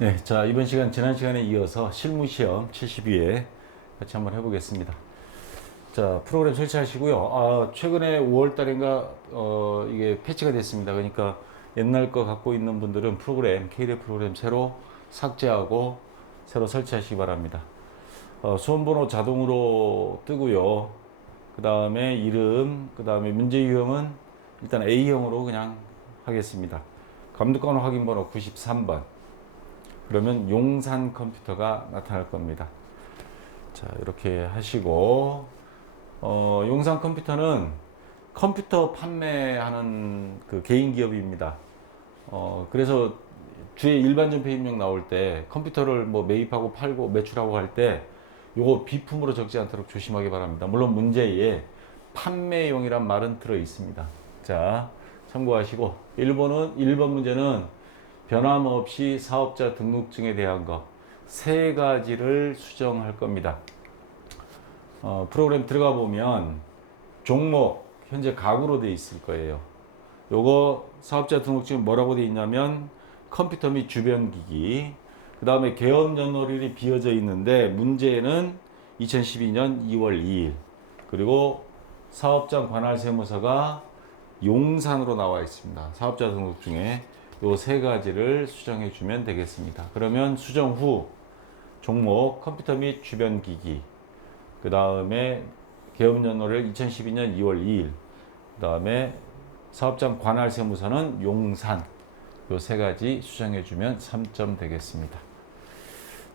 네, 자, 이번 시간 지난 시간에 이어서 실무시험 72회 같이 한번 해보겠습니다. 자, 프로그램 설치하시고요. 최근에 5월 달인가 이게 패치가 됐습니다. 그러니까 옛날 거 갖고 있는 분들은 프로그램, K대 프로그램 새로 삭제하고 새로 설치하시기 바랍니다. 수험번호 자동으로 뜨고요. 그 다음에 이름, 그 다음에 문제 유형은 일단 A형으로 그냥 하겠습니다. 감독관호 확인번호 93번. 그러면 용산 컴퓨터가 나타날 겁니다. 자, 이렇게 하시고, 용산 컴퓨터는 컴퓨터 판매하는 그 개인 기업입니다. 그래서 주에 일반전 배입력 나올 때 컴퓨터를 뭐 매입하고 팔고 매출하고 할 때 요거 비품으로 적지 않도록 조심하기 바랍니다. 물론 문제에 판매용이란 말은 들어 있습니다. 자, 참고하시고 1번 문제는 변함없이 사업자 등록증에 대한 거 세 가지를 수정할 겁니다. 프로그램 들어가 보면 종목 현재 가구로 되어 있을 거예요. 요거 사업자 등록증 뭐라고 되어 있냐면 컴퓨터 및 주변 기기, 그 다음에 개업 연월일이 비어져 있는데 문제는 2012년 2월 2일, 그리고 사업장 관할 세무서가 용산으로 나와 있습니다. 사업자 등록증에 요 세 가지를 수정해 주면 되겠습니다. 그러면 수정 후 종목 컴퓨터 및 주변 기기, 그 다음에 개업 연월일 2012년 2월 2일, 그 다음에 사업장 관할 세무서는 용산, 요 세 가지 수정해 주면 3점 되겠습니다.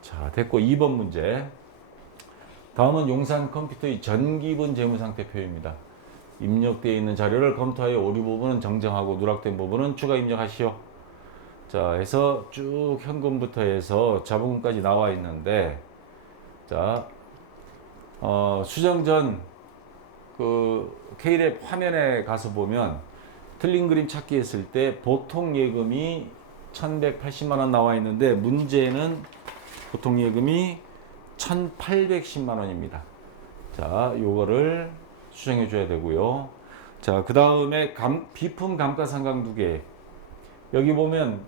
자, 됐고 2번 문제. 다음은 용산 컴퓨터의 전기분 재무상태표입니다. 입력되어 있는 자료를 검토하여 오류 부분은 정정하고 누락된 부분은 추가 입력하시오. 자, 해서 쭉 현금부터 해서 자본금까지 나와 있는데, 자, 수정 전 그 K랩 화면에 가서 보면 틀린 그림 찾기 했을 때 보통 예금이 1180만 원 나와 있는데 문제는 보통 예금이 1810만 원입니다. 자, 요거를 수정해 줘야 되고요. 자, 그 다음에 비품 감가상각 두개. 여기 보면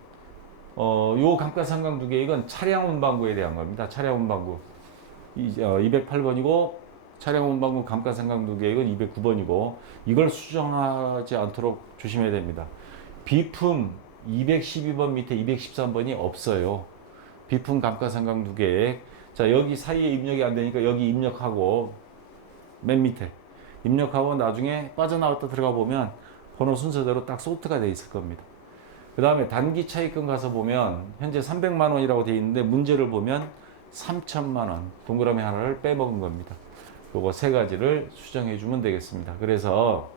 요 감가상각 두개, 이건 차량 운반구에 대한 겁니다. 차량 운반구 208번이고 차량 운반구 감가상각 두개, 이건 209번이고 이걸 수정하지 않도록 조심해야 됩니다. 비품 212번 밑에 213번이 없어요. 비품 감가상각 두개. 자, 여기 사이에 입력이 안 되니까 여기 입력하고 맨 밑에 입력하고 나중에 빠져나왔다 들어가 보면 번호 순서대로 딱 소트가 돼 있을 겁니다. 그 다음에 단기 차익금 가서 보면 현재 300만 원이라고 되어 있는데 문제를 보면 3천만 원 동그라미 하나를 빼먹은 겁니다. 요거 세 가지를 수정해 주면 되겠습니다. 그래서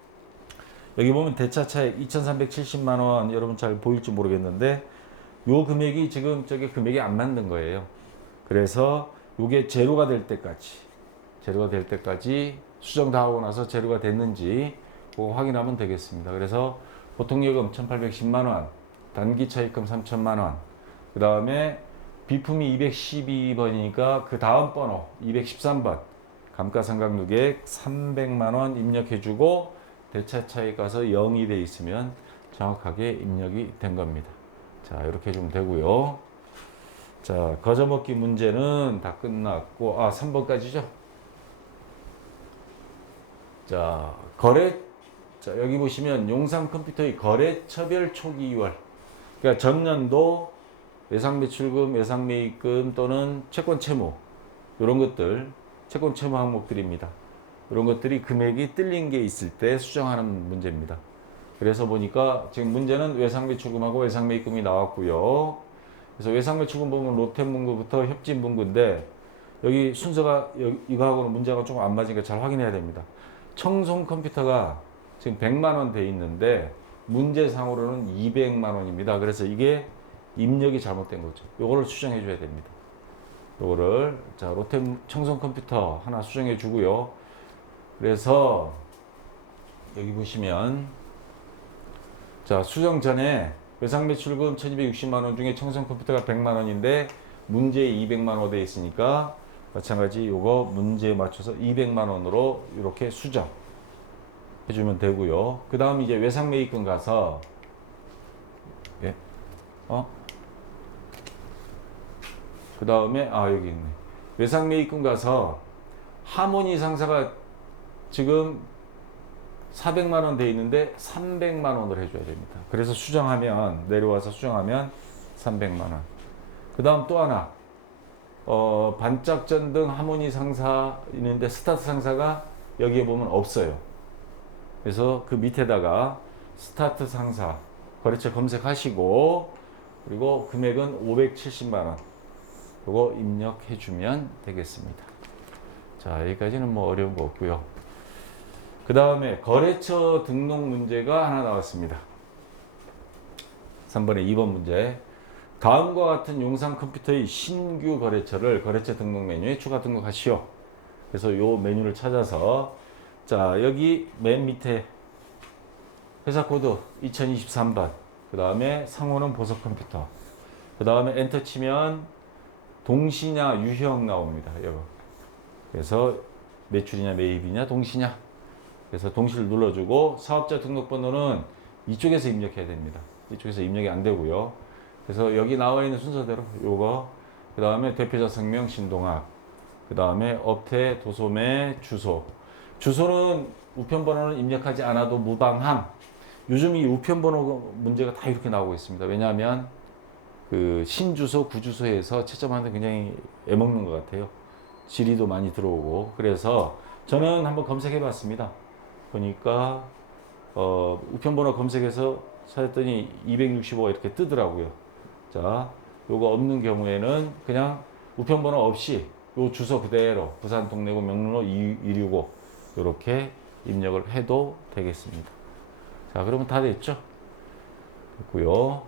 여기 보면 대차 차익 2,370만 원, 여러분 잘 보일지 모르겠는데 요 금액이 지금 저게 금액이 안 맞는 거예요. 그래서 요게 제로가 될 때까지 수정 다 하고 나서 제로가 됐는지 그거 확인하면 되겠습니다. 그래서 보통 예금 1,810만 원, 단기 차익금 3천만 원, 그 다음에 비품이 212번이니까 그 다음 번호 213번 감가상각 누계액 300만 원 입력해주고 대차 차익 가서 0이 돼 있으면 정확하게 입력이 된 겁니다. 자, 이렇게 해주면 되고요. 자, 거저먹기 문제는 다 끝났고 3번까지죠. 자, 자, 여기 보시면 용산 컴퓨터의 거래처별 초기 2월. 그러니까 전년도 외상매출금, 외상매입금 또는 채권 채무, 이런 것들, 채권 채무 항목들입니다. 이런 것들이 금액이 뜰린 게 있을 때 수정하는 문제입니다. 그래서 보니까 지금 문제는 외상매출금하고 외상매입금이 나왔고요. 그래서 외상매출금 보면 롯데문구부터 협진문구인데 여기 순서가 이거하고는 문제가 조금 안 맞으니까 잘 확인해야 됩니다. 청송 컴퓨터가 지금 100만 원 돼 있는데 문제상으로는 200만 원입니다. 그래서 이게 입력이 잘못된 거죠. 요거를 수정해 줘야 됩니다. 요거를 자, 롯데 청송 컴퓨터 하나 수정해 주고요. 그래서 여기 보시면 자, 수정 전에 외상매출금 1260만 원 중에 청송 컴퓨터가 100만 원인데 문제에 200만 원 돼 있으니까 마찬가지 요거 문제에 맞춰서 200만 원으로 이렇게 수정 해주면 되고요. 그 다음 이제 외상매입금 가서 그 다음에 여기 있네. 외상매입금 가서 하모니 상사가 지금 400만 원 돼 있는데 300만 원을 해줘야 됩니다. 그래서 수정하면 내려와서 수정하면 300만 원. 그 다음 또 하나 반짝전등 하모니 상사 있는데 스타트 상사가 여기에 보면 없어요. 그래서 그 밑에다가 스타트 상사 거래처 검색하시고 그리고 금액은 570만 원 이거 입력해 주면 되겠습니다. 자, 여기까지는 뭐 어려운 거 없고요. 그 다음에 거래처 등록 문제가 하나 나왔습니다. 3번에 2번 문제. 다음과 같은 용산 컴퓨터의 신규 거래처를 거래처 등록 메뉴에 추가 등록하시오. 그래서 요 메뉴를 찾아서 자, 여기 맨 밑에 회사 코드 2023번 그 다음에 상호는 보석 컴퓨터 그 다음에 엔터 치면 동시냐 유형 나옵니다. 여기. 그래서 매출이냐 매입이냐 동시냐 그래서 동시를 눌러주고 사업자 등록번호는 이쪽에서 입력해야 됩니다. 이쪽에서 입력이 안 되고요. 그래서 여기 나와 있는 순서대로 요거 그 다음에 대표자 성명 신동학 그 다음에 업태 도소매 주소는 우편번호는 입력하지 않아도 무방함. 요즘 이 우편번호 문제가 다 이렇게 나오고 있습니다. 왜냐하면 그 신주소 구주소에서 채점하는데 굉장히 애먹는 것 같아요. 질의도 많이 들어오고 그래서 저는 한번 검색해 봤습니다. 보니까 우편번호 검색해서 찾았더니 265 이렇게 뜨더라고요. 자, 요거 없는 경우에는 그냥 우편번호 없이 요 주소 그대로 부산 동래구 명륜로 265 이렇게 입력을 해도 되겠습니다. 자, 그러면 다 됐죠? 됐고요.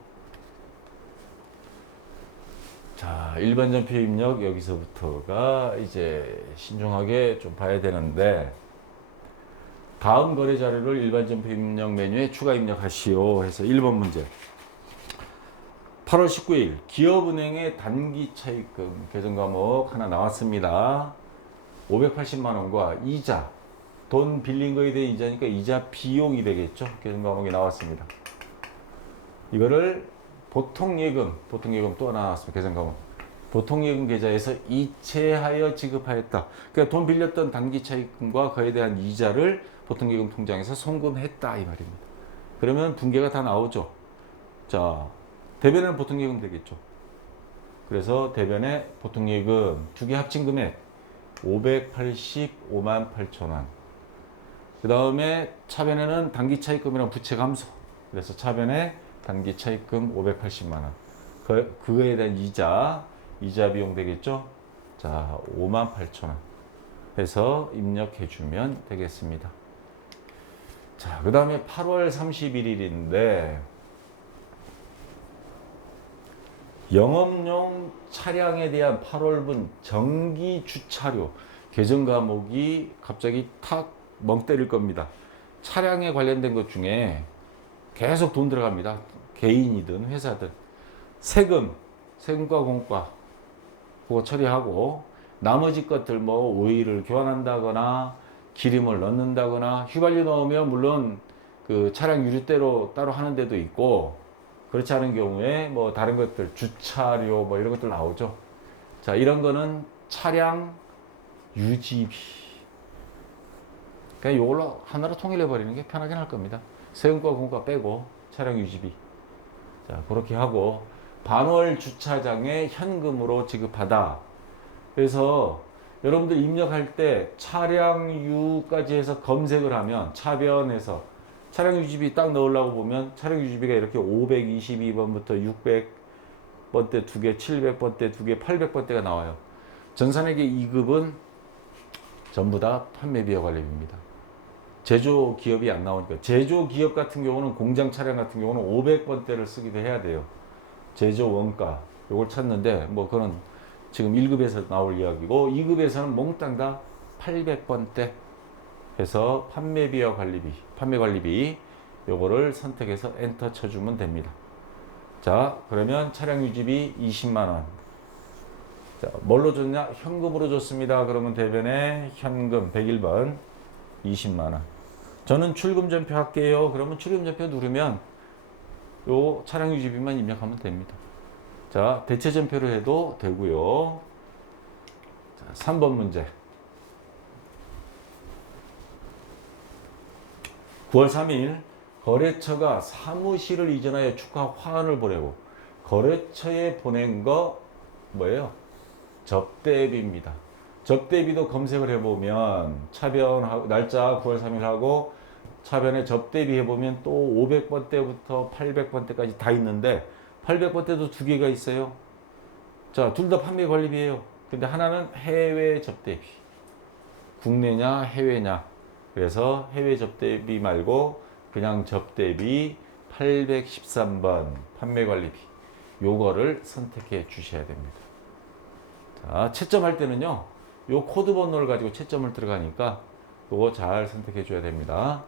자, 일반 전표 입력 여기서부터가 이제 신중하게 좀 봐야 되는데 다음 거래 자료를 일반 전표 입력 메뉴에 추가 입력하시오 해서 1번 문제. 8월 19일 기업은행의 단기 차입금 개정 과목 하나 나왔습니다. 580만 원과 이자 돈 빌린 거에 대한 이자니까 이자 비용이 되겠죠. 개정 과목이 나왔습니다. 이거를 보통예금 또 하나 나왔습니다. 개정 과목. 보통예금 계좌에서 이체하여 지급하였다. 그러니까 돈 빌렸던 단기 차입금과 그에 대한 이자를 보통예금 통장에서 송금했다 이 말입니다. 그러면 분계가 다 나오죠. 자, 대변에는 보통예금 되겠죠. 그래서 대변에 보통예금 두 개 합친 금액 585만 8천 원. 그 다음에 차변에는 단기 차입금이랑 부채 감소. 그래서 차변에 단기 차입금 580만 원. 그거에 대한 이자 비용 되겠죠. 자, 5만 8천 원 해서 입력해 주면 되겠습니다. 자, 그 다음에 8월 31일인데 영업용 차량에 대한 8월분 정기 주차료 개정 과목이 갑자기 탁 멍 때릴 겁니다. 차량에 관련된 것 중에 계속 돈 들어갑니다. 개인이든 회사든 세금과 공과 그거 처리하고 나머지 것들 뭐 오일을 교환한다거나 기름을 넣는다거나 휘발유 넣으면 물론 그 차량 유류대로 따로 하는 데도 있고 그렇지 않은 경우에 뭐 다른 것들 주차료 뭐 이런 것들 나오죠. 자, 이런 거는 차량 유지비. 그냥 이걸로 하나로 통일해 버리는 게 편하긴 할 겁니다. 세금과 공과 빼고 차량 유지비. 자, 그렇게 하고 반월 주차장에 현금으로 지급하다. 그래서 여러분들 입력할 때 차량유까지 해서 검색을 하면 차변에서 차량 유지비 딱 넣으려고 보면 차량 유지비가 이렇게 522번부터 600번대 2개, 700번대 2개, 800번대가 나와요. 전산회계 2급은 전부 다 판매비와 관련입니다. 제조기업이 안 나오니까. 제조기업 같은 경우는 공장 차량 같은 경우는 500번대를 쓰기도 해야 돼요. 제조 원가 요걸 찾는데 뭐 그건 지금 1급에서 나올 이야기고 2급에서는 몽땅 다 800번대 해서 판매비와 관리비, 판매관리비 요거를 선택해서 엔터 쳐주면 됩니다. 자, 그러면 차량 유지비 20만원. 자, 뭘로 줬냐? 현금으로 줬습니다. 그러면 대변에 현금 101번 20만원. 저는 출금전표 할게요. 그러면 출금전표 누르면 요 차량 유지비만 입력하면 됩니다. 자, 대체전표로 해도 되고요. 자, 3번 문제. 9월 3일 거래처가 사무실을 이전하여 축하 화환을 보내고 거래처에 보낸 거 뭐예요? 접대비입니다. 접대비도 검색을 해보면 차변 날짜 9월 3일 하고 차변에 접대비 해보면 또 500번대부터 800번대까지 다 있는데 800번대도 두 개가 있어요. 자, 둘 다 판매 관리비예요. 근데 하나는 해외 접대비. 국내냐 해외냐. 그래서 해외 접대비 말고 그냥 접대비 813번 판매 관리비. 요거를 선택해 주셔야 됩니다. 자, 채점할 때는요. 요 코드 번호를 가지고 채점을 들어가니까 요거 잘 선택해 줘야 됩니다.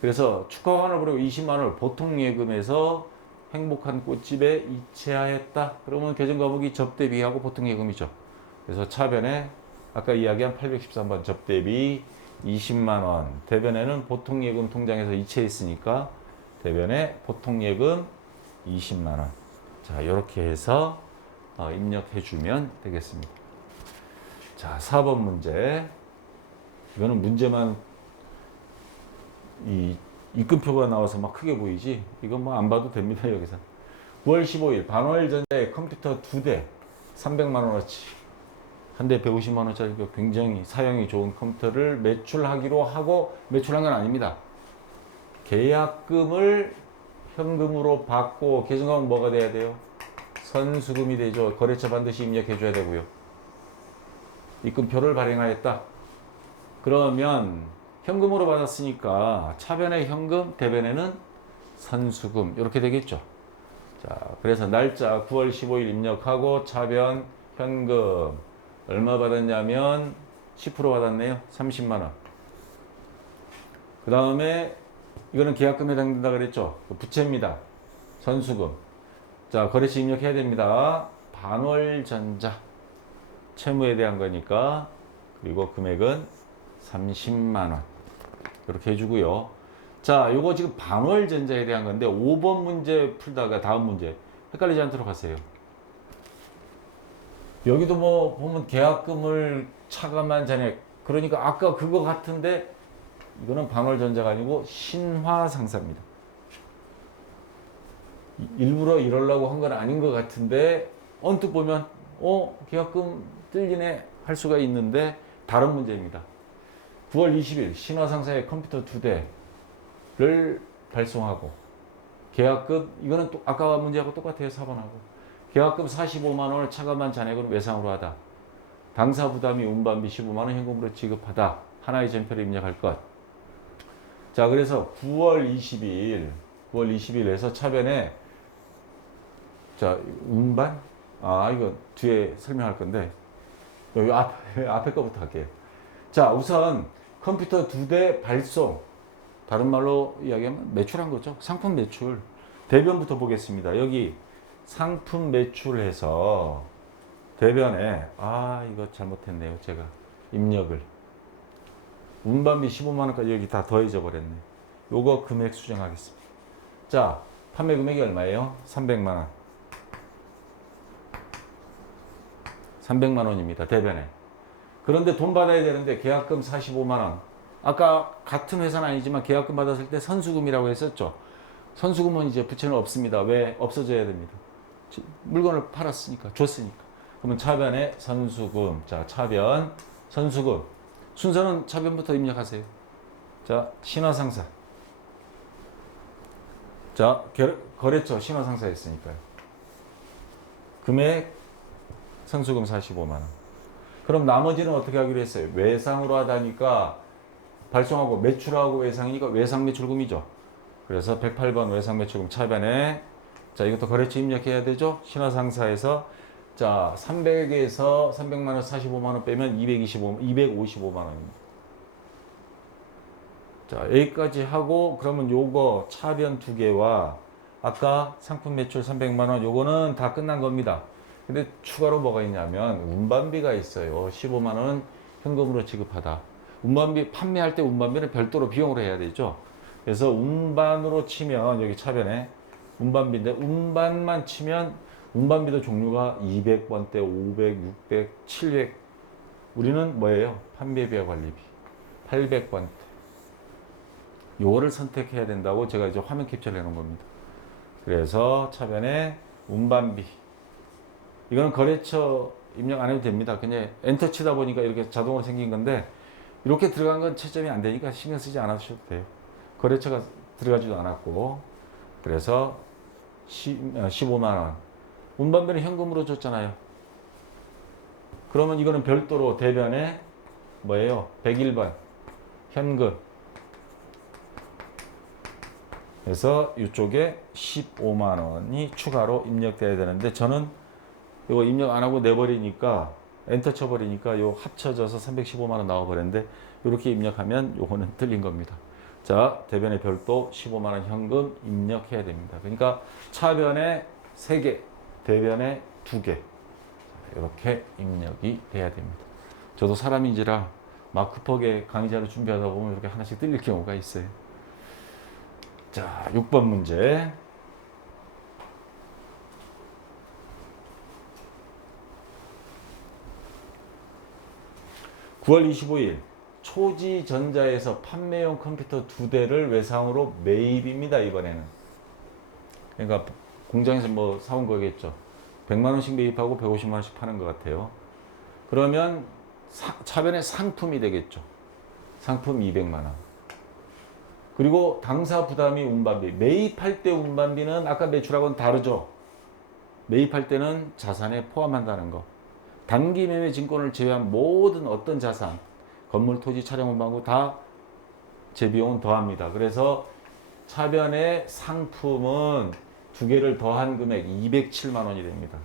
그래서 축하환을 보내고 20만 원을 보통 예금에서 행복한 꽃집에 이체하였다. 그러면 계정 과목이 접대비하고 보통 예금이죠. 그래서 차변에 아까 이야기한 813번 접대비 20만 원. 대변에는 보통 예금 통장에서 이체했으니까 대변에 보통 예금 20만 원. 자, 이렇게 해서 입력해 주면 되겠습니다. 자, 4번 문제. 이거는 문제만 이 입금표가 나와서 막 크게 보이지? 이건 뭐 안 봐도 됩니다, 여기서. 9월 15일 반월전자의 컴퓨터 2대 300만 원어치. 한 대 150만 원짜리 굉장히 사용이 좋은 컴퓨터를 매출하기로 하고 매출한 건 아닙니다. 계약금을 현금으로 받고 계정과목 뭐가 돼야 돼요? 선수금이 되죠. 거래처 반드시 입력해 줘야 되고요. 입금표를 발행하였다. 그러면 현금으로 받았으니까 차변에 현금, 대변에는 선수금 이렇게 되겠죠. 자, 그래서 날짜 9월 15일 입력하고 차변 현금 얼마 받았냐면 10% 받았네요. 30만 원. 그 다음에 이거는 계약금에 해당된다 그랬죠. 부채입니다. 선수금. 자, 거래처 입력해야 됩니다. 반월전자 채무에 대한 거니까. 그리고 금액은 30만 원. 이렇게 해주고요. 자, 요거 지금 반월전자에 대한 건데 5번 문제 풀다가 다음 문제 헷갈리지 않도록 하세요. 여기도 뭐 보면 계약금을 차감한 잔액. 그러니까 아까 그거 같은데 이거는 반월전자가 아니고 신화상사입니다. 일부러 이러려고 한 건 아닌 것 같은데 언뜻 보면 계약금 뜰리네 할 수가 있는데 다른 문제입니다. 9월 20일 신화상사의 컴퓨터 2대를 발송하고 계약금 이거는 또 아까 문제하고 똑같아요. 4번하고 계약금 45만 원을 차감한 잔액으로 외상으로 하다. 당사 부담이 운반비 15만 원 현금으로 지급하다. 하나의 전표를 입력할 것. 자, 그래서 9월 20일에서 차변에 자, 운반? 이거 뒤에 설명할 건데 여기 앞에 거부터 할게요. 자, 우선 컴퓨터 2대 발송. 다른 말로 이야기하면 매출한 거죠. 상품 매출. 대변부터 보겠습니다. 여기 상품 매출해서 대변에 이거 잘못했네요. 제가 입력을. 운반비 15만 원까지 여기 다 더해져 버렸네. 요거 금액 수정하겠습니다. 자, 판매 금액이 얼마예요? 300만 원. 300만 원입니다. 대변에. 그런데 돈 받아야 되는데 계약금 45만 원. 아까 같은 회사는 아니지만 계약금 받았을 때 선수금이라고 했었죠. 선수금은 이제 부채는 없습니다. 왜? 없어져야 됩니다. 물건을 팔았으니까, 줬으니까. 그러면 차변에 선수금. 자, 차변, 선수금. 순서는 차변부터 입력하세요. 자, 신화상사. 자, 거래처 신화상사 했으니까요. 금액 선수금 45만 원. 그럼 나머지는 어떻게 하기로 했어요? 외상으로 하다니까 발송하고 매출하고 외상이니까 외상 매출금이죠. 그래서 108번 외상 매출금 차변에 자, 이것도 거래처 입력해야 되죠. 신화상사에서 자, 300에서 300만 원 45만 원 빼면 255만 원입니다. 자, 여기까지 하고 그러면 요거 차변 두 개와 아까 상품 매출 300만 원 요거는 다 끝난 겁니다. 근데 추가로 뭐가 있냐면 운반비가 있어요. 15만 원은 현금으로 지급하다. 운반비 판매할 때 운반비는 별도로 비용으로 해야 되죠. 그래서 운반으로 치면 여기 차변에 운반비인데 운반만 치면 운반비도 종류가 200번대, 500, 600, 700. 우리는 뭐예요? 판매비와 관리비. 800번대. 요거를 선택해야 된다고 제가 이제 화면 캡처를 해놓은 겁니다. 그래서 차변에 운반비. 이거는 거래처 입력 안 해도 됩니다. 그냥 엔터 치다 보니까 이렇게 자동으로 생긴 건데, 이렇게 들어간 건 채점이 안 되니까 신경 쓰지 않으셔도 돼요. 거래처가 들어가지도 않았고. 그래서 15만원. 운반비는 현금으로 줬잖아요. 그러면 이거는 별도로 대변에 뭐예요? 101번. 현금. 그래서 이쪽에 15만원이 추가로 입력돼야 되는데, 저는 이거 입력 안 하고 내버리니까, 엔터 쳐버리니까 요 합쳐져서 315만원 나와버렸는데, 이렇게 입력하면 요거는 틀린 겁니다. 자, 대변에 별도 15만원 현금 입력해야 됩니다. 그러니까 차변에 3개, 대변에 2개. 이렇게 입력이 돼야 됩니다. 저도 사람인지라 막 급하게 강의자를 준비하다 보면 이렇게 하나씩 틀릴 경우가 있어요. 자, 6번 문제. (9월 25일) 초지전자에서 판매용 컴퓨터 2대를 외상으로 매입입니다. 이번에는. 그러니까 공장에서 뭐 사온 거겠죠. 100만원씩 매입하고 150만원씩 파는 것 같아요. 그러면 차변의 상품이 되겠죠. 상품 200만원. 그리고 당사 부담이 운반비. 매입할 때 운반비는 아까 매출하고는 다르죠. 매입할 때는 자산에 포함한다는 거. 단기 매매 증권을 제외한 모든 어떤 자산, 건물, 토지, 차량, 운반구 다 재비용은 더합니다. 그래서 차변의 상품은 2개를 더한 금액 207만 원이 됩니다.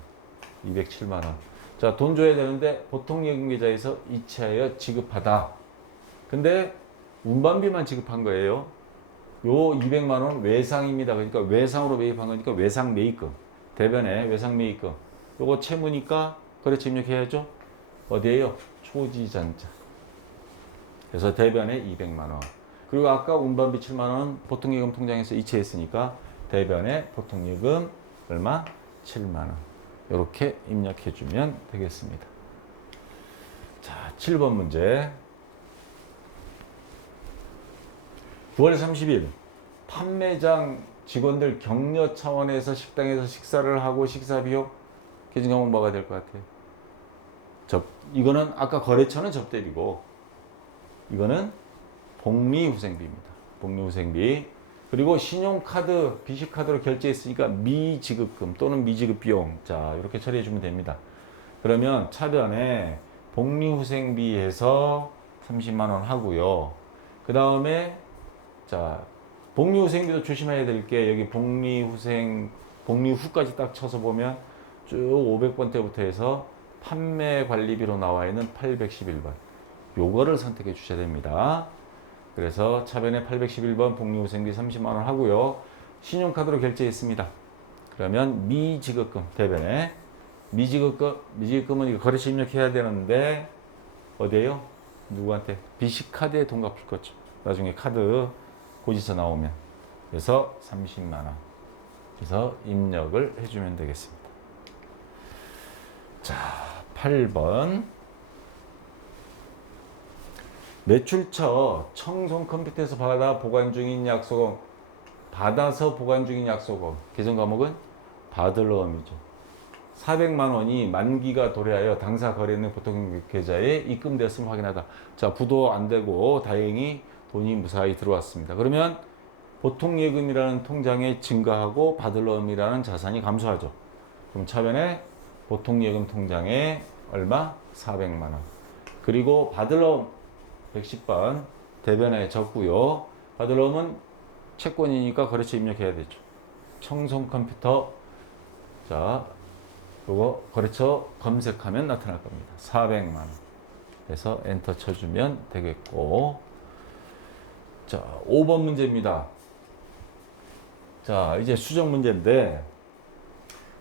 207만 원. 자, 돈 줘야 되는데 보통 예금 계좌에서 이체하여 지급하다. 근데 운반비만 지급한 거예요. 요 200만 원 외상입니다. 그러니까 외상으로 매입한 거니까 외상 매입금. 대변에 외상 매입금. 요거 채무니까 거래처 입력해야죠. 어디에요? 초지전자. 그래서 대변에 200만 원. 그리고 아까 운반비 7만 원 보통예금 통장에서 이체했으니까 대변에 보통예금 얼마? 7만 원. 이렇게 입력해 주면 되겠습니다. 자, 7번 문제. 9월 30일 판매장 직원들 격려 차원에서 식당에서 식사를 하고 식사 비용 계정 과목 뭐가 될 것 같아요? 이거는 아까 거래처는 접대비고 이거는 복리후생비입니다. 복리후생비. 그리고 신용카드, 비식카드로 결제했으니까 미지급금 또는 미지급비용. 자, 이렇게 처리해 주면 됩니다. 그러면 차변에 복리후생비에서 30만 원 하고요. 그 다음에 자, 복리후생비도 조심해야 될 게 여기 복리후까지 딱 쳐서 보면 쭉 500번 때부터 해서 판매관리비로 나와 있는 811번. 요거를 선택해 주셔야 됩니다. 그래서 차변에 811번 복리후생비 30만 원 하고요. 신용카드로 결제했습니다. 그러면 미지급금 대변에 미지급금은 이거 거래처 입력해야 되는데 어디에요? 누구한테? 비식카드에 돈 갚을 거죠. 나중에 카드 고지서 나오면. 그래서 30만 원. 그래서 입력을 해주면 되겠습니다. 자, 8번. 매출처 청송 컴퓨터에서 받아서 보관 중인 약속금. 계정 과목은 받을 어음이죠. 400만 원이 만기가 도래하여 당사 거래는 보통 계좌에 입금되었음을 확인하다. 자, 부도 안 되고 다행히 돈이 무사히 들어왔습니다. 그러면 보통 예금이라는 통장에 증가하고 받을 어음이라는 자산이 감소하죠. 그럼 차변에 보통 예금 통장에 얼마? 400만 원. 그리고 받을 어음 110번 대변에 적고요. 받을 어음은 채권이니까 거래처 입력해야 되죠. 청송 컴퓨터. 자, 요거 거래처 검색하면 나타날 겁니다. 400만 원. 그래서 엔터 쳐주면 되겠고. 자, 5번 문제입니다. 자, 이제 수정 문제인데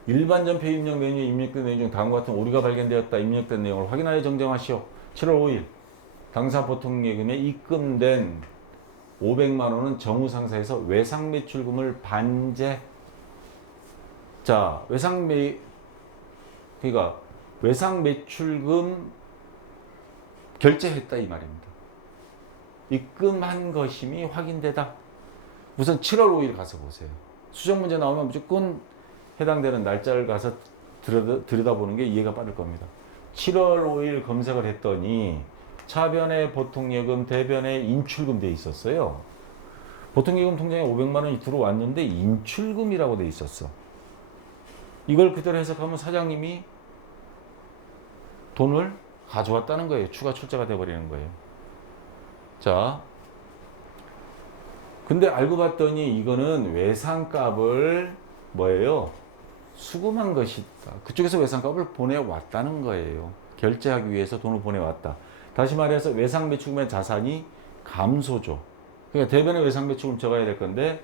일반 전표 입력 메뉴에 입력된 내용 중 다음과 같은 오류가 발견되었다. 입력된 내용을 확인하여 정정하시오. 7월 5일 당사 보통예금에 입금된 500만 원은 정우상사에서 외상매출금을 반제. 자, 그러니까 외상 매출금 결제했다 이 말입니다. 입금한 것임이 확인되다. 우선 7월 5일 가서 보세요. 수정 문제 나오면 무조건 해당되는 날짜를 가서 들여다보는 게 이해가 빠를 겁니다. 7월 5일 검색을 했더니 차변에 보통예금, 대변에 인출금 돼 있었어요. 보통예금 통장에 500만 원이 들어왔는데 인출금이라고 돼 있었어. 이걸 그대로 해석하면 사장님이 돈을 가져왔다는 거예요. 추가 출자가 돼버리는 거예요. 자, 근데 알고 봤더니 이거는 외상값을 뭐예요? 수금한 것이다. 그쪽에서 외상값을 보내왔다는 거예요. 결제하기 위해서 돈을 보내왔다. 다시 말해서 외상매출금의 자산이 감소죠. 그러니까 대변에 외상매출금 적어야 될 건데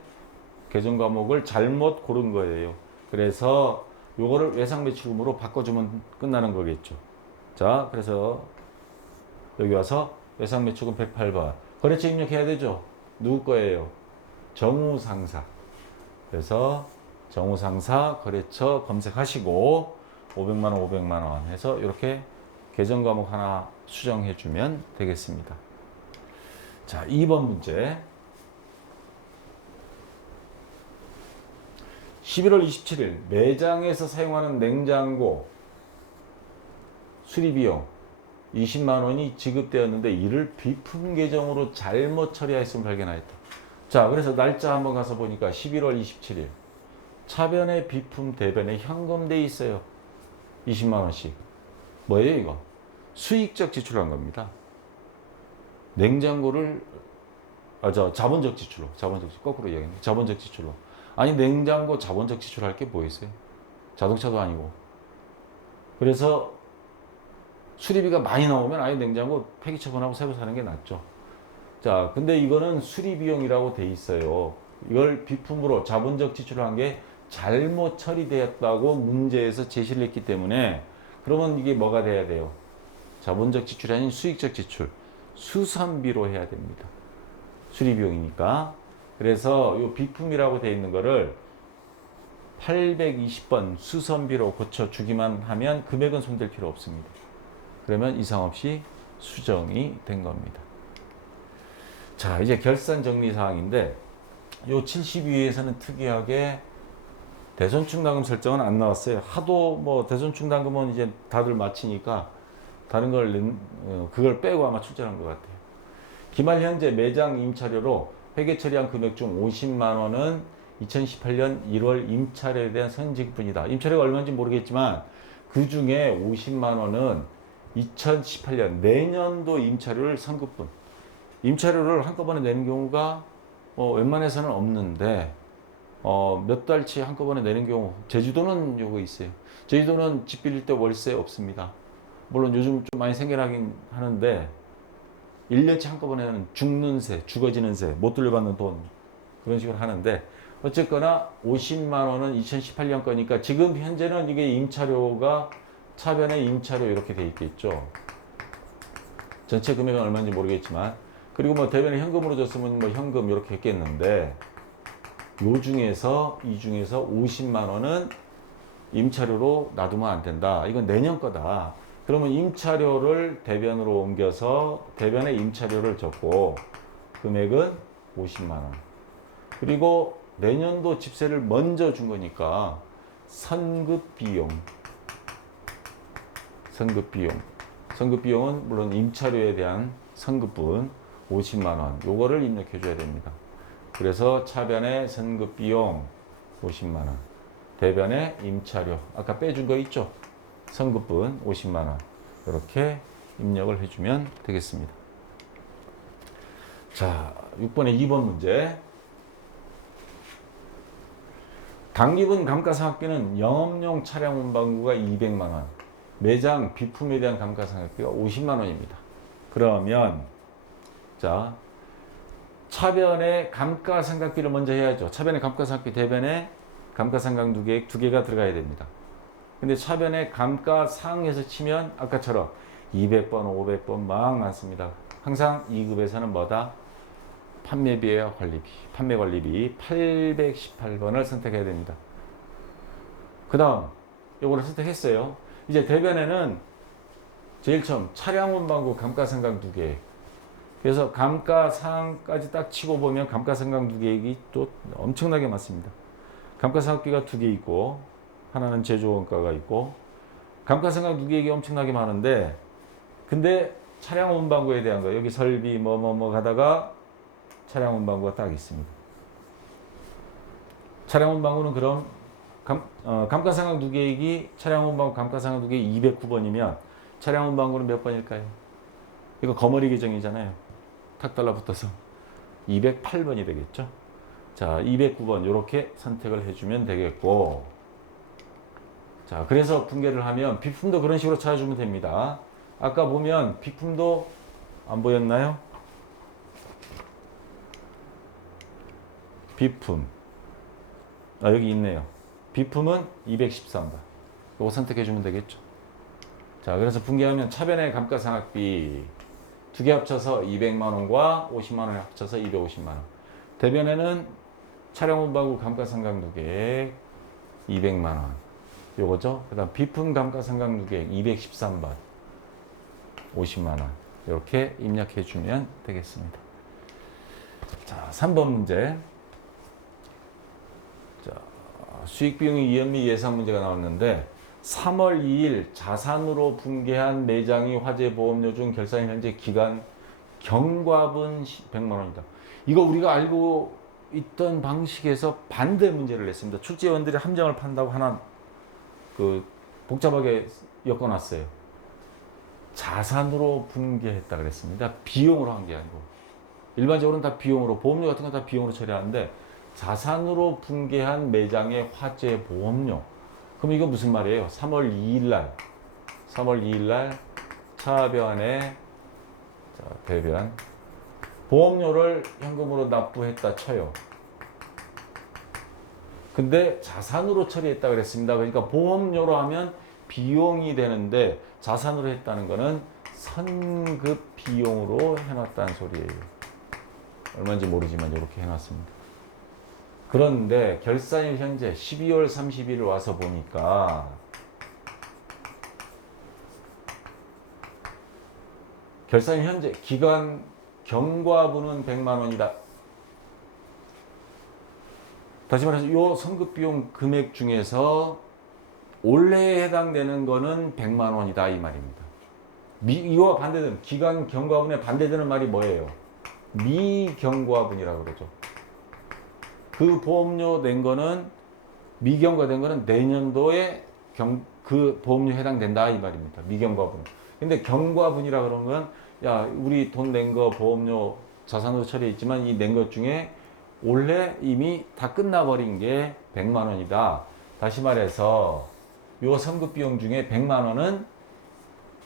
계정 과목을 잘못 고른 거예요. 그래서 요거를 외상매출금으로 바꿔주면 끝나는 거겠죠. 자, 그래서 여기 와서 외상매출금 108번 거래처 입력해야 되죠. 누구 거예요? 정우상사. 그래서 정우상사 거래처 검색하시고 500만 원, 500만 원 해서 이렇게 계정 과목 하나 수정해 주면 되겠습니다. 자, 2번 문제. 11월 27일 매장에서 사용하는 냉장고 수리비용 20만 원이 지급되었는데 이를 비품 계정으로 잘못 처리하였음을 발견하였다. 자, 그래서 날짜 한번 가서 보니까 11월 27일 차변에 비품, 대변에 현금돼 있어요. 20만 원씩. 뭐예요 이거? 수익적 지출한 겁니다. 냉장고를 자본적 지출로, 거꾸로 이야기합니다. 자본적 지출로. 아니 냉장고 자본적 지출할 게 뭐 있어요? 자동차도 아니고. 그래서 수리비가 많이 나오면 아예 냉장고 폐기 처분하고 새로 사는 게 낫죠. 자, 근데 이거는 수리비용이라고 돼 있어요. 이걸 비품으로 자본적 지출을 한 게 잘못 처리되었다고 문제에서 제시를 했기 때문에 그러면 이게 뭐가 돼야 돼요? 자본적 지출이 아닌 수익적 지출. 수선비로 해야 됩니다. 수리비용이니까. 그래서 이 비품이라고 되어 있는 거를 820번 수선비로 고쳐주기만 하면 금액은 손댈 필요 없습니다. 그러면 이상 없이 수정이 된 겁니다. 자, 이제 결산 정리 사항인데 요 72회에서는 특이하게 대손충당금 설정은 안 나왔어요. 하도 뭐 대손충당금은 이제 다들 마치니까 다른 걸 그걸 빼고 아마 출제한 것 같아요. 기말 현재 매장 임차료로 회계 처리한 금액 중 50만 원은 2018년 1월 임차료에 대한 선지급분이다. 임차료가 얼마인지 모르겠지만 그 중에 50만 원은 2018년 내년도 임차료를 선급분. 임차료를 한꺼번에 내는 경우가 웬만해서는 없는데 몇 달치 한꺼번에 내는 경우 제주도는 요거 있어요. 제주도는 집 빌릴 때 월세 없습니다. 물론 요즘 좀 많이 생겨나긴 하는데 1년치 한꺼번에는 죽는 세, 죽어지는 세, 못 돌려받는 돈 그런 식으로 하는데 어쨌거나 50만 원은 2018년 거니까 지금 현재는 이게 임차료가 차변에 임차료 이렇게 돼 있겠죠. 전체 금액은 얼마인지 모르겠지만 그리고 뭐 대변에 현금으로 줬으면 뭐 현금 이렇게 했겠는데 이 중에서 50만 원은 임차료로 놔두면 안 된다. 이건 내년 거다. 그러면 임차료를 대변으로 옮겨서 대변에 임차료를 적고 금액은 50만 원. 그리고 내년도 집세를 먼저 준 거니까 선급비용. 선급비용은 물론 임차료에 대한 선급분 50만 원. 요거를 입력해 줘야 됩니다. 그래서 차변에 선급비용 50만 원. 대변에 임차료. 아까 빼준 거 있죠? 선급분 50만 원. 이렇게 입력을 해주면 되겠습니다. 자, 6번의 2번 문제. 당기분 감가상각비는 영업용 차량 운반구가 200만 원. 매장 비품에 대한 감가상각비가 50만 원입니다. 그러면 자, 차변에 감가상각비를 먼저 해야죠. 차변에 감가상각비, 대변에 감가상각 두 개가 들어가야 됩니다. 근데 차변에 감가상에서 치면 아까처럼 200번, 500번 막 많습니다. 항상 2급에서는 뭐다? 판매비와 관리비, 판매 관리비 818번을 선택해야 됩니다. 그 다음 요거를 선택했어요. 이제 대변에는 제일 처음 차량 운반구 감가상각 누계액. 그래서 감가상각까지 딱 치고 보면 감가상각 누계액이 또 엄청나게 많습니다. 감가상각비가 두 개 있고 하나는 제조원가가 있고 감가상각 누계액이 엄청나게 많은데 근데 차량 운반구에 대한 거 여기 설비 뭐 가다가 차량 운반구가 딱 있습니다. 차량 운반구는 그럼 감가상각 누계액이 차량 운반구 감가상각 누계액 209번이면 차량 운반구는 몇 번일까요? 이거 거머리 계정이잖아요. 탁 달라붙어서 208번이 되겠죠. 자, 209번 이렇게 선택을 해주면 되겠고, 자, 그래서 분계를 하면 비품도 그런 식으로 찾아주면 됩니다. 아까 보면 비품도 안 보였나요? 비품. 여기 있네요. 비품은 213번. 이거 선택해주면 되겠죠. 자, 그래서 분계하면 차변의 감가상각비 두 개 합쳐서 200만원과 50만원을 합쳐서 250만원. 대변에는 차량 운반구 감가상각 누계액 200만원. 요거죠. 그 다음 비품 감가상각 누계액 213번. 50만원. 이렇게 입력해주면 되겠습니다. 자, 3번 문제. 자, 수익비용의 이연 및 예상 문제가 나왔는데 3월 2일 자산으로 분계한 매장이 화재 보험료 중 결산 현재 기간 경과분 100만 원이다. 이거 우리가 알고 있던 방식에서 반대 문제를 냈습니다. 출제원들이 함정을 판다고 하나 복잡하게 엮어놨어요. 자산으로 분계했다 그랬습니다. 비용으로 한 게 아니고 일반적으로는 다 비용으로 보험료 같은 건 다 비용으로 처리하는데 자산으로 분계한 매장의 화재 보험료. 그럼 이거 무슨 말이에요? 3월 2일 날 차변에 대변 보험료를 현금으로 납부했다 쳐요. 근데 자산으로 처리했다 그랬습니다. 그러니까 보험료로 하면 비용이 되는데 자산으로 했다는 거는 선급 비용으로 해놨다는 소리예요. 얼마인지 모르지만 이렇게 해놨습니다. 그런데 결산일 현재 12월 30일 와서 보니까 결산일 현재 기간 경과분은 100만 원이다. 다시 말해서 이 선급비용 금액 중에서 올해에 해당되는 거는 100만 원이다 이 말입니다. 이와 반대되는 기간 경과분에 반대되는 말이 뭐예요? 미경과분이라고 그러죠. 그 보험료 낸 거는 미경과된 거는 내년도에 그 보험료 해당된다 이 말입니다. 미경과분. 근데 경과분이라 그런 건 야 우리 돈 낸 거 보험료 자산으로 처리했지만 이 낸 것 중에 올해 이미 다 끝나버린 게 100만 원이다. 다시 말해서 요 선급 비용 중에 100만 원은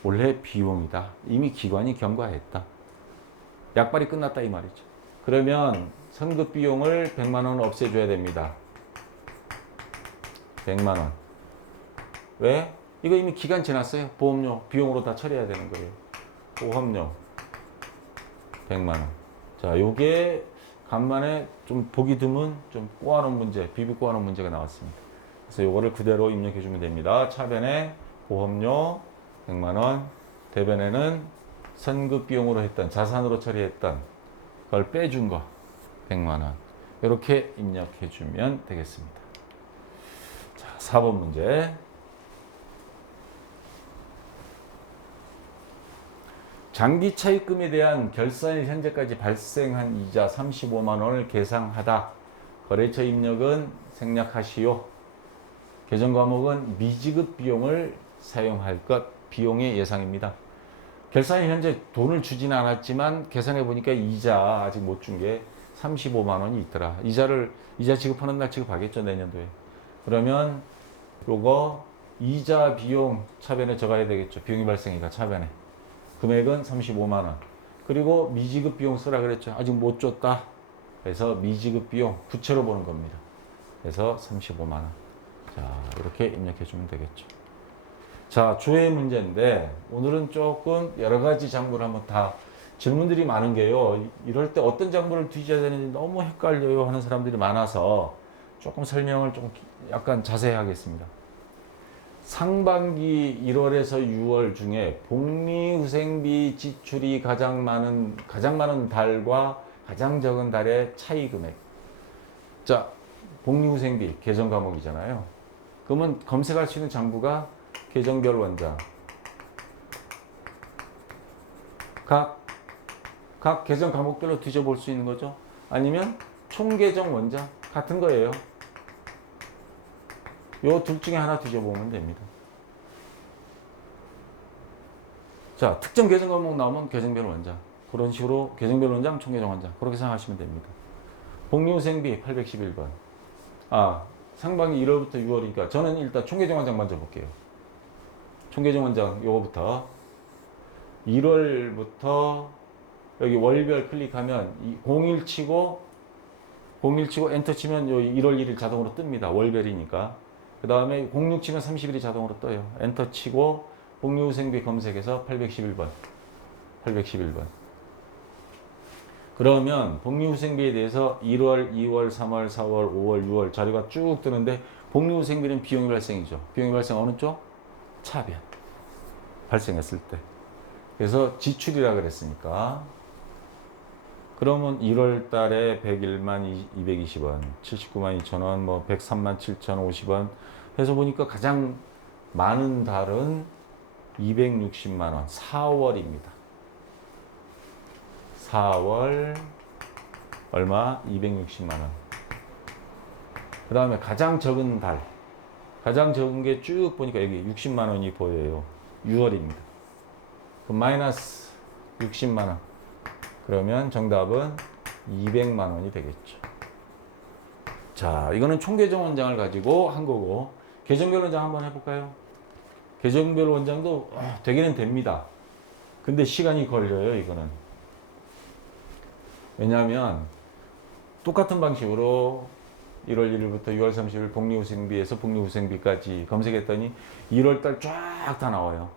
올해 비용이다. 이미 기관이 경과했다. 약발이 끝났다 이 말이죠. 그러면 선급 비용을 100만 원 없애줘야 됩니다. 100만 원. 왜? 이거 이미 기간 지났어요. 보험료, 비용으로 다 처리해야 되는 거예요. 보험료 100만 원. 자, 요게 간만에 좀 보기 드문 좀 꼬아놓은 문제, 비비 꼬아놓은 문제가 나왔습니다. 그래서 요거를 그대로 입력해 주면 됩니다. 차변에 보험료 100만 원, 대변에는 선급 비용으로 했던 자산으로 처리했던 그걸 빼준 거 100만 원. 이렇게 입력해 주면 되겠습니다. 자, 4번 문제. 장기 차입금에 대한 결산일 현재까지 발생한 이자 35만 원을 계상하다. 거래처 입력은 생략하시오. 계정 과목은 미지급 비용을 사용할 것. 비용의 예상입니다. 결산일 현재 돈을 주지는 않았지만 계산해 보니까 이자 아직 못 준 게 35만 원이 있더라. 이자 지급하는 날 지급하겠죠, 내년도에. 그러면 요거 이자 비용 차변에 적어야 되겠죠. 비용이 발생이니까 차변에. 금액은 35만 원. 그리고 미지급 비용 쓰라 그랬죠. 아직 못 줬다. 그래서 미지급 비용 부채로 보는 겁니다. 그래서 35만 원. 자, 이렇게 입력해 주면 되겠죠. 자, 조회 문제인데 오늘은 조금 여러 가지 장부를 한번 다 질문들이 많은 게요. 이럴 때 어떤 장부를 뒤져야 되는지 너무 헷갈려요 하는 사람들이 많아서 조금 설명을 좀 약간 자세히 하겠습니다. 상반기 1월에서 6월 중에 복리후생비 지출이 가장 많은 달과 가장 적은 달의 차이 금액. 자, 복리후생비 계정 과목이잖아요. 그러면 검색할 수 있는 장부가 계정별 원장. 각 계정 과목별로 뒤져볼 수 있는 거죠. 아니면 총계정 원장 같은 거예요. 요 둘 중에 하나 뒤져보면 됩니다. 자, 특정 계정 과목 나오면 계정별 원장. 그런 식으로 계정별 원장, 총계정 원장. 그렇게 생각하시면 됩니다. 복리후생비 811번. 상반기 1월부터 6월이니까 저는 일단 총계정 원장 먼저 볼게요. 총계정 원장 요거부터 1월부터 여기 월별 클릭하면 01 치고 엔터 치면 요 1월 1일 자동으로 뜹니다. 월별이니까. 그 다음에 06 치면 30일이 자동으로 떠요. 엔터 치고 복리후생비 검색해서 811번. 그러면 복리후생비에 대해서 1월, 2월, 3월, 4월, 5월, 6월 자료가 쭉 뜨는데 복리후생비는 비용이 발생이죠. 비용이 발생 어느 쪽? 차변. 발생했을 때. 그래서 지출이라 그랬으니까. 그러면 1월 달에 101만 220원, 79만 2천원, 뭐 103만 7,050원 해서 보니까 가장 많은 달은 260만 원, 4월입니다. 4월 얼마? 260만 원. 그 다음에 가장 적은 달, 가장 적은 게 쭉 보니까 여기 60만 원이 보여요. 6월입니다. 그럼 마이너스 60만 원. 그러면 정답은 200만 원이 되겠죠. 자, 이거는 총계정 원장을 가지고 한 거고, 계정별 원장 한번 해볼까요? 계정별 원장도 되기는 됩니다. 근데 시간이 걸려요, 이거는. 왜냐하면 똑같은 방식으로 1월 1일부터 6월 30일 복리후생비에서 복리후생비까지 검색했더니 1월 달 쫙 다 나와요.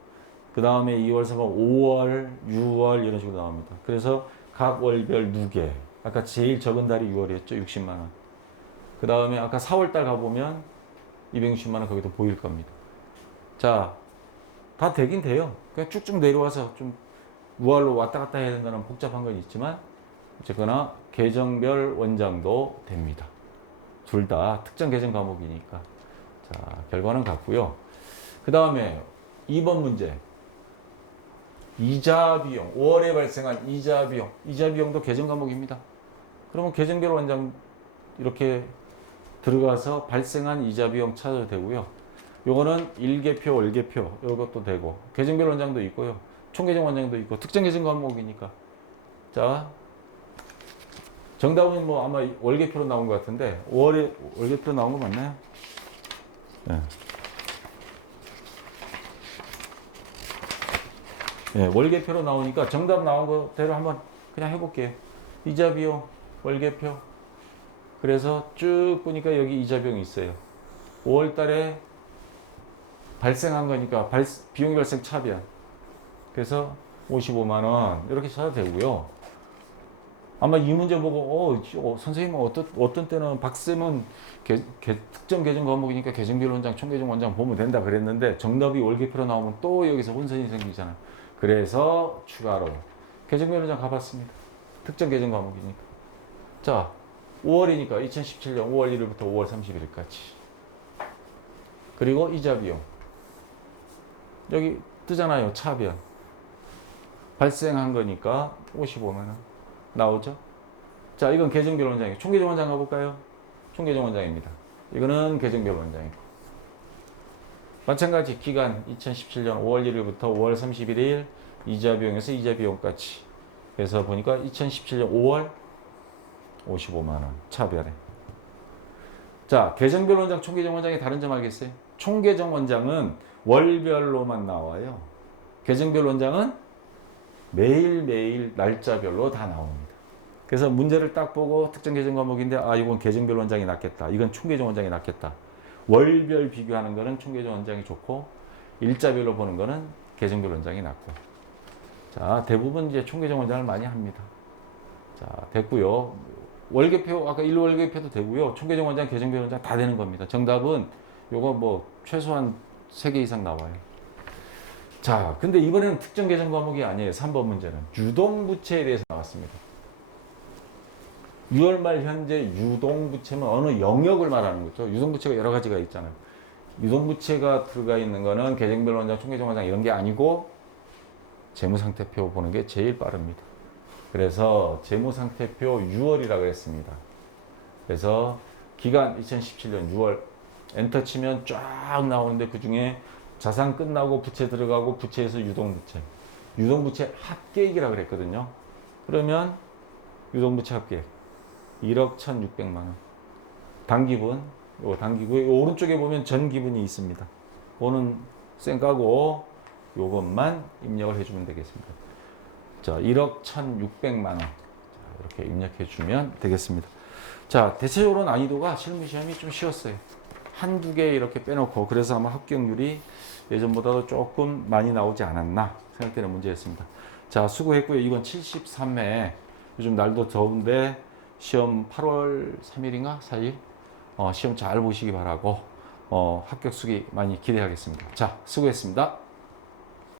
그 다음에 2월, 3월, 5월, 6월 이런 식으로 나옵니다. 그래서 각 월별 누계. 아까 제일 적은 달이 6월이었죠. 60만 원. 그 다음에 아까 4월 달 가보면 260만 원 거기도 보일 겁니다. 자, 다 되긴 돼요. 그냥 쭉쭉 내려와서 좀 우알로 왔다 갔다 해야 된다는 복잡한 건 있지만 어쨌거나 계정별 원장도 됩니다. 둘 다 특정 계정 과목이니까. 자, 결과는 같고요. 그 다음에 2번 문제. 이자 비용, 5월에 발생한 이자 비용. 이자 비용도 계정 과목입니다. 그러면 계정별 원장 이렇게 들어가서 발생한 이자 비용 찾아도 되고요. 요거는 일계표, 월계표 이것도 되고 계정별 원장도 있고요. 총계정 원장도 있고 특정 계정 과목이니까. 자, 정답은 뭐 아마 월계표로 나온 것 같은데 5월에 월계표로 나온 거 맞나요? 네. 네, 월계표로 나오니까 정답 나온 거대로 한번 그냥 해볼게요. 이자 비용, 월계표. 그래서 쭉 보니까 여기 이자 비용이 있어요. 5월 달에 발생한 거니까 비용이 발생 차변. 그래서 55만 원 이렇게 찾아도 되고요. 아마 이 문제 보고 선생님은 어떤 때는 박쌤은 특정 계정 과목이니까 계정별 원장, 총계정 원장 보면 된다 그랬는데 정답이 월계표로 나오면 또 여기서 혼선이 생기잖아. 그래서 추가로 계정별 원장 가봤습니다. 특정 계정 과목이니까. 자, 5월이니까 2017년 5월 1일부터 5월 31일까지. 그리고 이자 비용. 여기 뜨잖아요. 차변. 발생한 거니까 55만 원 나오죠. 자, 이건 계정별 원장이에요. 총계정 원장 가볼까요? 총계정 원장입니다. 이거는 계정별 원장이고. 마찬가지 기간 2017년 5월 1일부터 5월 31일 이자 비용에서 이자 비용까지. 그래서 보니까 2017년 5월 55만 원 차별에. 자, 계정별 원장, 총계정 원장의 다른 점 알겠어요? 총계정 원장은 월별로만 나와요. 계정별 원장은 매일매일 날짜별로 다 나옵니다. 그래서 문제를 딱 보고 특정 계정 과목인데 이건 계정별 원장이 낫겠다. 이건 총계정 원장이 낫겠다. 월별 비교하는 거는 총계정 원장이 좋고 일자별로 보는 거는 계정별 원장이 낫고. 자, 대부분 이제 총계정 원장을 많이 합니다. 자, 됐고요. 월계표 아까 1월계표도 되고요. 총계정 원장, 계정별 원장 다 되는 겁니다. 정답은 요거 뭐 최소한 3개 이상 나와요. 자, 근데 이번에는 특정 계정 과목이 아니에요. 3번 문제는 유동부채에 대해서 나왔습니다. 6월 말 현재 유동부채는 어느 영역을 말하는 거죠. 유동부채가 여러 가지가 있잖아요. 유동부채가 들어가 있는 거는 계정별 원장, 총계정 원장 이런 게 아니고 재무상태표 보는 게 제일 빠릅니다. 그래서 재무상태표 6월이라고 했습니다. 그래서 기간 2017년 6월 엔터 치면 쫙 나오는데 그 중에 자산 끝나고 부채 들어가고 부채에서 유동부채. 유동부채 합계액이라고 그랬거든요. 그러면 유동부채 합계액 1억 1,600만 원. 단기분, 요 단기분, 요 오른쪽에 보면 전기분이 있습니다. 그거는 쌩까고 요것만 입력을 해주면 되겠습니다. 자, 1억 1,600만 원. 자, 이렇게 입력해 주면 되겠습니다. 자, 대체적으로 난이도가 실무시험이 좀 쉬웠어요. 한두 개 이렇게 빼놓고, 그래서 아마 합격률이 예전보다도 조금 많이 나오지 않았나 생각되는 문제였습니다. 자, 수고했고요. 이번 73회. 요즘 날도 더운데 시험 8월 3일인가 4일 시험 잘 보시기 바라고 합격 수기 많이 기대하겠습니다. 자, 수고했습니다.